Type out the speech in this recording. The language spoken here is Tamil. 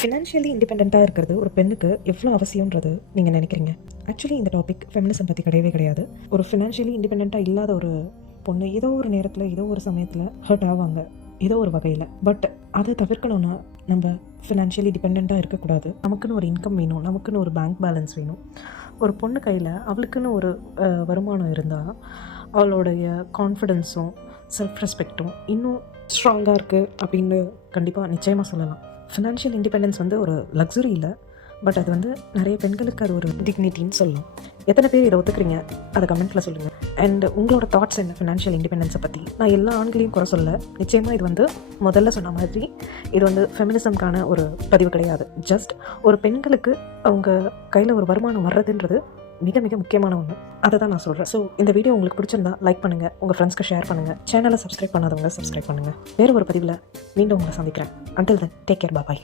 ஃபினான்ஷியலி இண்டிபெண்ட்டாக இருக்கிறது ஒரு பெண்ணுக்கு எவ்வளோ அவசியன்றது நீங்கள் நினைக்கிறீங்க? ஆக்சுவலி இந்த டாபிக் ஃபெமினிசம் பற்றி கிடையவே கிடையாது. ஒரு ஃபினான்ஷியலி இண்டிபெண்ட்டாக இல்லாத ஒரு பொண்ணு ஏதோ ஒரு நேரத்தில் ஏதோ ஒரு சமயத்தில் ஹர்ட் ஆவாங்க, ஏதோ ஒரு வகையில். பட் அதை தவிர்க்கணும்னா நம்ம ஃபினான்ஷியலி டிபெண்ட்டாக இருக்கக்கூடாது. நமக்குன்னு ஒரு இன்கம் வேணும், நமக்குன்னு ஒரு பேங்க் பேலன்ஸ் வேணும். ஒரு பொண்ணு கையில் அவளுக்குன்னு ஒரு வருமானம் இருந்தால் அவளுடைய கான்ஃபிடென்ஸும் செல்ஃப் ரெஸ்பெக்டும் இன்னும் ஸ்ட்ராங்காக இருக்குது அப்படின்னு கண்டிப்பாக நிச்சயமாக சொல்லலாம். ஃபினான்ஷியல் இண்டிபெண்டன்ஸ் வந்து ஒரு லக்ஸுரி இல்லை, பட் அது வந்து நிறைய பெண்களுக்கு அது ஒரு டிக்னிட்டின்னு சொல்லலாம். எத்தனை பேர் இதை ஒத்துக்கிறீங்க? அதை கமெண்ட்டில் சொல்லுங்கள். அண்ட் உங்களோட தாட்ஸ் என்ன ஃபினான்ஷியல் இண்டிபெண்டன்ஸை பற்றி? நான் எல்லா ஆண்களையும் குறை சொல்ல. நிச்சயமாக இது வந்து முதல்ல சொன்ன மாதிரி இது வந்து ஃபெமினிசம்கான ஒரு பதிவு கிடையாது. ஜஸ்ட் ஒரு பெண்களுக்கு அவங்க கையில் ஒரு வருமானம் வர்றதுன்றது மிக மிக முக்கியமான ஒன்று. அதை தான் நான் சொல்கிறேன். ஸோ இந்த வீடியோ உங்களுக்கு பிடிச்சிருந்தா லைக் பண்ணுங்கள், உங்கள் ஃப்ரெண்ட்ஸ்க்கு ஷேர் பண்ணுங்கள், சேனலை சப்ஸ்கிரைப் பண்ணாதவங்க சப்ஸ்கிரைப் பண்ணுங்கள். வேறு ஒரு பதிவில் மீண்டும் உங்களை சந்திக்கிறேன். அண்டில் தென் டேக் கேர், பாய்.